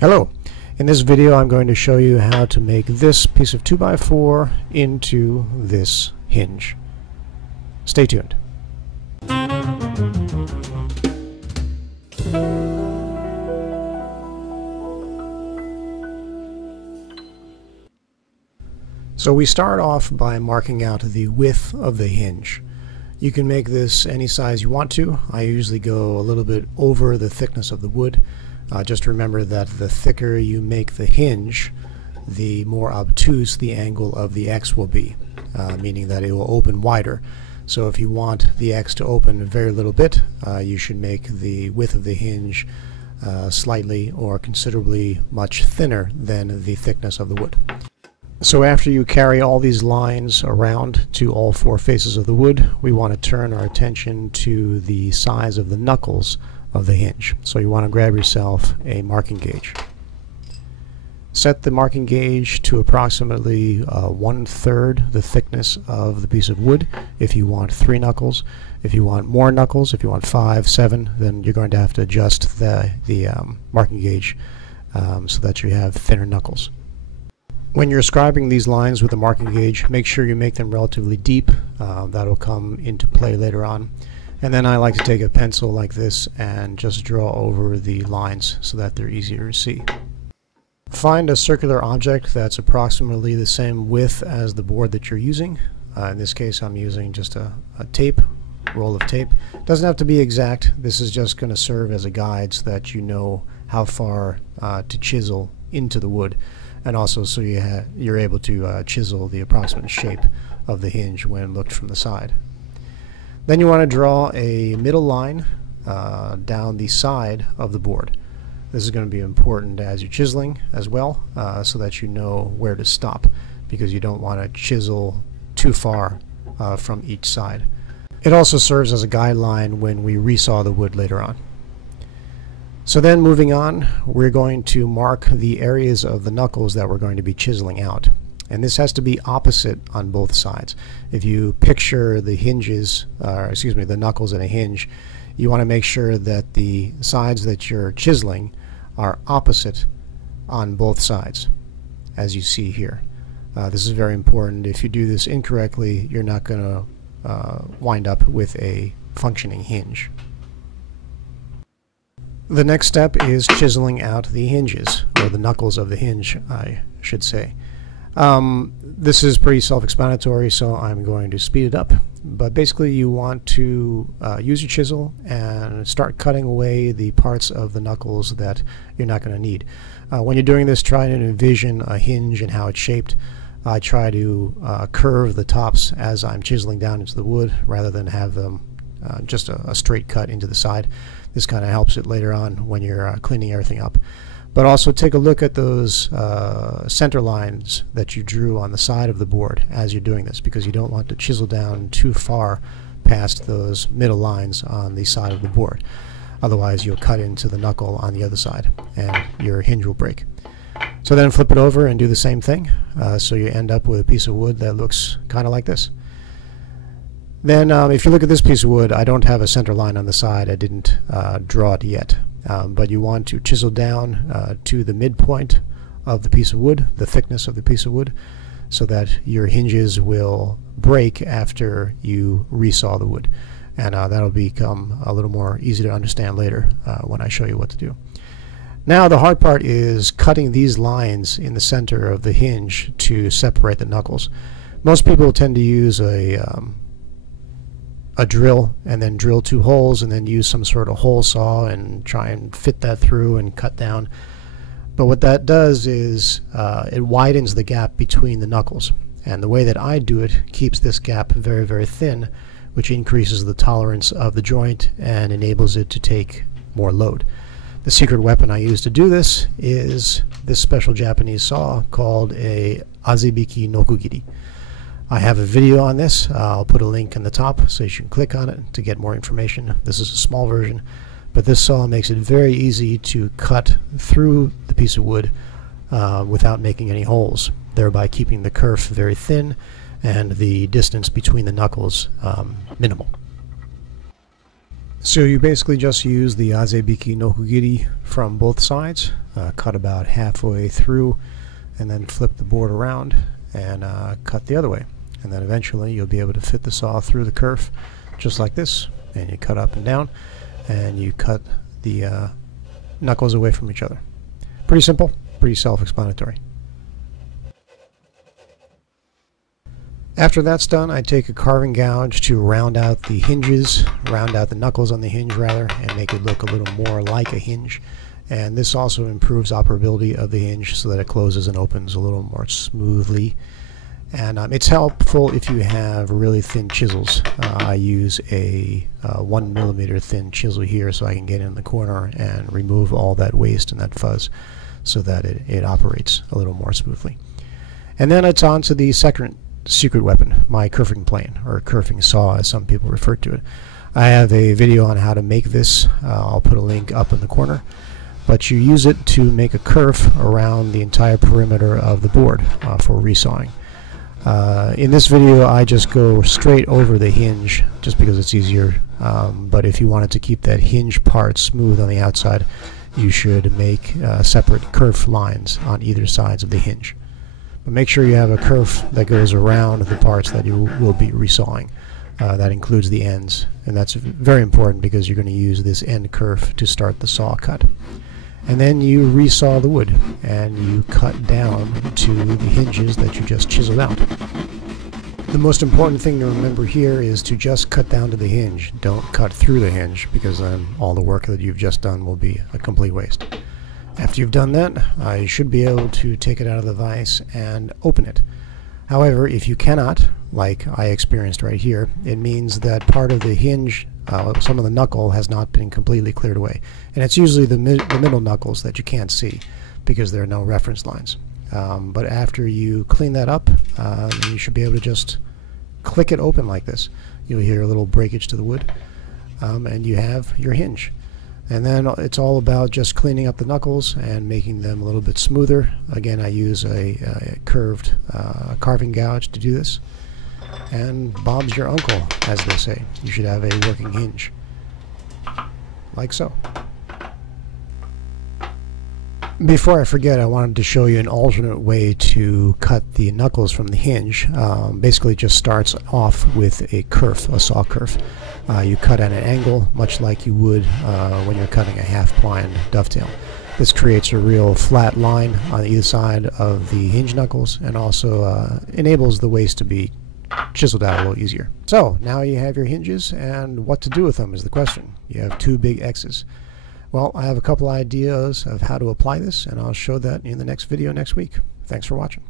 Hello. In this video I'm going to show you how to make this piece of 2x4 into this hinge. Stay tuned. So we start off by marking out the width of the hinge. You can make this any size you want to. I usually go a little bit over the thickness of the wood. Just remember that the thicker you make the hinge, the more obtuse the angle of the X will be, meaning that it will open wider. So if you want the X to open a very little bit, you should make the width of the hinge slightly or considerably much thinner than the thickness of the wood. So after you carry all these lines around to all four faces of the wood, we want to turn our attention to the size of the knuckles of the hinge. So you want to grab yourself a marking gauge. Set the marking gauge to approximately 1/3 the thickness of the piece of wood if you want 3 knuckles. If you want more knuckles, if you want 5, 7, then you're going to have to adjust the marking gauge so that you have thinner knuckles. When you're scribing these lines with the marking gauge, make sure you make them relatively deep. That'll come into play later on. And then I like to take a pencil like this and just draw over the lines so that they're easier to see. Find a circular object that's approximately the same width as the board that you're using. In this case I'm using just a roll of tape. It doesn't have to be exact. This is just going to serve as a guide so that you know how far to chisel into the wood, and also so you're able to chisel the approximate shape of the hinge when looked from the side. Then you want to draw a middle line down the side of the board. This is going to be important as you're chiseling as well, so that you know where to stop, because you don't want to chisel too far from each side. It also serves as a guideline when we resaw the wood later on. So then moving on, we're going to mark the areas of the knuckles that we're going to be chiseling out. And this has to be opposite on both sides. If you picture the hinges, the knuckles in a hinge, you want to make sure that the sides that you're chiseling are opposite on both sides, as you see here. This is very important. If you do this incorrectly, you're not going to wind up with a functioning hinge. The next step is chiseling out the hinges, or the knuckles of the hinge, I should say. This is pretty self-explanatory, so I'm going to speed it up. But basically you want to use your chisel and start cutting away the parts of the knuckles that you're not going to need. When you're doing this, try and envision a hinge and how it's shaped. I try to curve the tops as I'm chiseling down into the wood rather than have them just a straight cut into the side. This kind of helps it later on when you're cleaning everything up. But also take a look at those center lines that you drew on the side of the board as you're doing this, because you don't want to chisel down too far past those middle lines on the side of the board. Otherwise you'll cut into the knuckle on the other side and your hinge will break. So then flip it over and do the same thing, so you end up with a piece of wood that looks kind of like this. Then if you look at this piece of wood, I don't have a center line on the side. I didn't draw it yet. But you want to chisel down to the midpoint of the piece of wood, the thickness of the piece of wood, so that your hinges will break after you resaw the wood. And that'll become a little more easy to understand later when I show you what to do. Now the hard part is cutting these lines in the center of the hinge to separate the knuckles. Most people tend to use a drill and then drill 2 holes and then use some sort of hole saw and try and fit that through and cut down. But what that does is it widens the gap between the knuckles, and the way that I do it keeps this gap very, very thin, which increases the tolerance of the joint and enables it to take more load. The secret weapon I use to do this is this special Japanese saw called a azebiki nokugiri. I have a video on this. I'll put a link in the top so you can click on it to get more information. This is a small version, but this saw makes it very easy to cut through the piece of wood without making any holes, thereby keeping the kerf very thin and the distance between the knuckles minimal. So you basically just use the azebiki nokugiri from both sides. cut about halfway through, and then flip the board around and cut the other way. And then eventually you'll be able to fit the saw through the kerf just like this, and you cut up and down, and you cut the knuckles away from each other. Pretty simple, pretty self-explanatory. After that's done, I take a carving gouge to round out the hinges, round out the knuckles on the hinge rather, and make it look a little more like a hinge. And this also improves operability of the hinge so that it closes and opens a little more smoothly. And it's helpful if you have really thin chisels. I use a 1 millimeter thin chisel here so I can get in the corner and remove all that waste and that fuzz so that it operates a little more smoothly. And then it's on to the second secret weapon, my kerfing plane, or kerfing saw as some people refer to it. I have a video on how to make this. I'll put a link up in the corner. But you use it to make a kerf around the entire perimeter of the board for resawing. In this video I just go straight over the hinge just because it's easier, but if you wanted to keep that hinge part smooth on the outside, you should make separate kerf lines on either sides of the hinge. But make sure you have a kerf that goes around the parts that you will be resawing. That includes the ends, and that's very important because you're going to use this end kerf to start the saw cut. And then you resaw the wood and you cut down to the hinges that you just chiseled out. The most important thing to remember here is to just cut down to the hinge. Don't cut through the hinge, because then all the work that you've just done will be a complete waste. After you've done that, you should be able to take it out of the vise and open it. However, if you cannot, like I experienced right here, it means that part of the hinge, some of the knuckle, has not been completely cleared away. And it's usually the middle knuckles that you can't see because there are no reference lines. But after you clean that up, you should be able to just click it open like this. You'll hear a little breakage to the wood, and you have your hinge. And then it's all about just cleaning up the knuckles and making them a little bit smoother. Again, I use a curved carving gouge to do this. And Bob's your uncle, as they say. You should have a working hinge. Like so. Before I forget, I wanted to show you an alternate way to cut the knuckles from the hinge. Basically, it just starts off with a kerf, a saw kerf. You cut at an angle, much like you would when you're cutting a half-pline dovetail. This creates a real flat line on either side of the hinge knuckles, and also enables the waste to be chiseled out a little easier. So now you have your hinges, and what to do with them is the question. You have two big X's. Well, I have a couple ideas of how to apply this, and I'll show that in the next video next week. Thanks for watching.